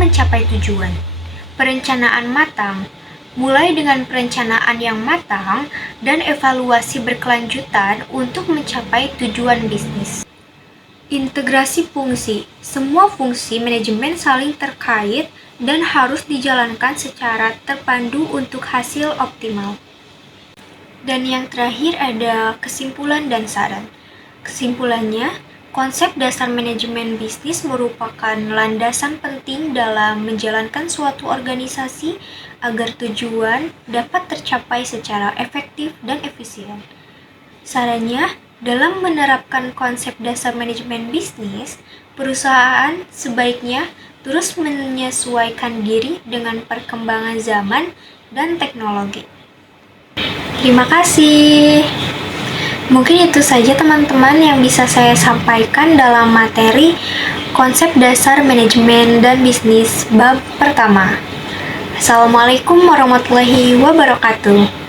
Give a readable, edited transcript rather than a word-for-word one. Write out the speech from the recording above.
mencapai tujuan. Perencanaan matang, mulai dengan perencanaan yang matang dan evaluasi berkelanjutan untuk mencapai tujuan bisnis. Integrasi fungsi, semua fungsi manajemen saling terkait dan harus dijalankan secara terpandu untuk hasil optimal. Dan yang terakhir ada kesimpulan dan saran. Kesimpulannya, konsep dasar manajemen bisnis merupakan landasan penting dalam menjalankan suatu organisasi agar tujuan dapat tercapai secara efektif dan efisien. Sarannya, dalam menerapkan konsep dasar manajemen bisnis, perusahaan sebaiknya terus menyesuaikan diri dengan perkembangan zaman dan teknologi. Terima kasih. Mungkin itu saja teman-teman yang bisa saya sampaikan dalam materi konsep dasar manajemen dan bisnis bab pertama. Assalamualaikum warahmatullahi wabarakatuh.